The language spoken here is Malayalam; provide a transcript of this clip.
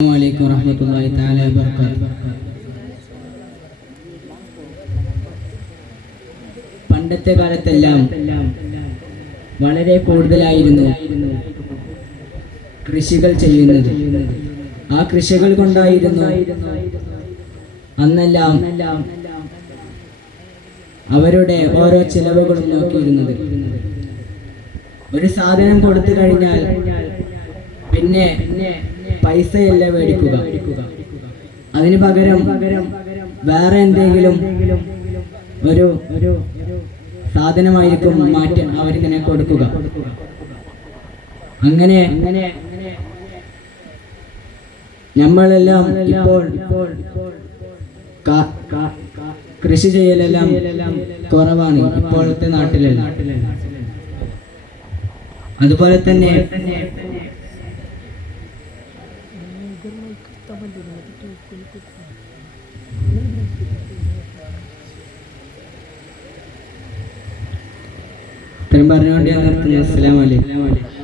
അസ്സലാമു വറഹ്മത്തുള്ളാഹി തആല വബറകാതുഹു. പണ്ടത്തെ കാലത്തെല്ലാം വളരെ കൂടുതലായിരുന്നു കൃഷികൾ ചെയ്യുന്നത്. ആ കൃഷികൾ കൊണ്ടായിരുന്നു അന്നെല്ലാം അവരുടെ ഓരോ ചിലവുകളും നോക്കിയിരുന്നത്. ഒരു സാധനം കൊടുത്തു കഴിഞ്ഞാൽ പിന്നെ പൈസയല്ല മേടിക്കുക, അതിന് പകരം വേറെ എന്തെങ്കിലും ഒരു സാധനമായിരിക്കും മാറ്റം അവരിങ്ങനെ കൊടുക്കുക. അങ്ങനെ നമ്മളെല്ലാം ഇപ്പോൾ കൃഷി ചെയ്യലെല്ലാം കുറവാണ് ഇപ്പോഴത്തെ നാട്ടിലെല്ലാം. അതുപോലെ തന്നെ ഇത്രയും പറഞ്ഞുകൊണ്ട് ഞാൻ നിർത്തുന്നു. അസ്സലാമു അലൈക്കും.